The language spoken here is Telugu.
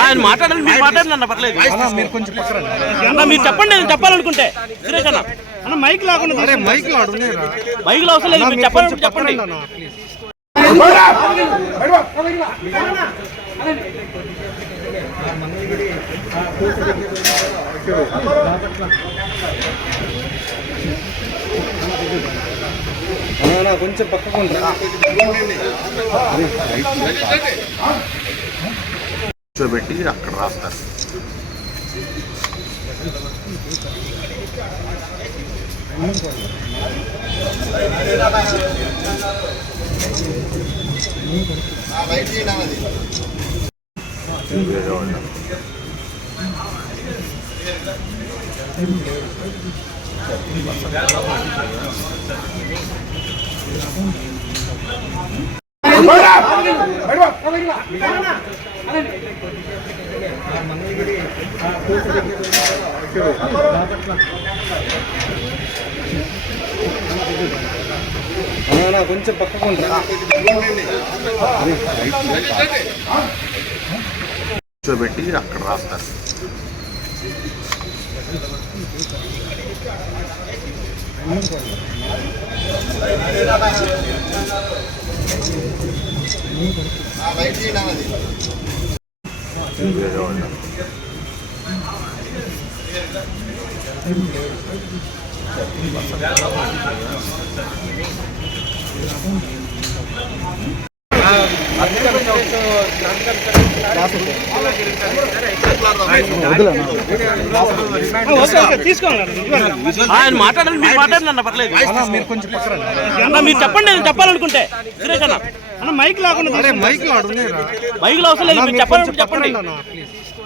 ఆయన మాట్లాడాలి, మీరు మాట్లాడండి అన్న, పర్లేదు. మీరు చెప్పండి, నేను చెప్పాలనుకుంటే. సురేష్ అన్న అన్న మైక్ లాకుండా మైక్ లో అవసరం లేదు, మీరు చెప్పాలనుకుంటే చెప్పండి. కొంచెం పక్కకు కూర్చోబెట్టి అక్కడ రాస్తారు. కొంచెం పక్కకు కూర్చోబెట్టి అక్కడ రాస్తారు. ఆయన మాట్లాడాలి, మీరు మాట్లాడండి అన్న, పర్లేదు. మీరు చెప్పండి, నేను చెప్పాలనుకుంటే. సురేష్ అన్న అన్న మైక్ లాకుండా మైక్ లో అవసరం లేదు, మీరు చెప్పాలనుకుంటే చెప్పండి.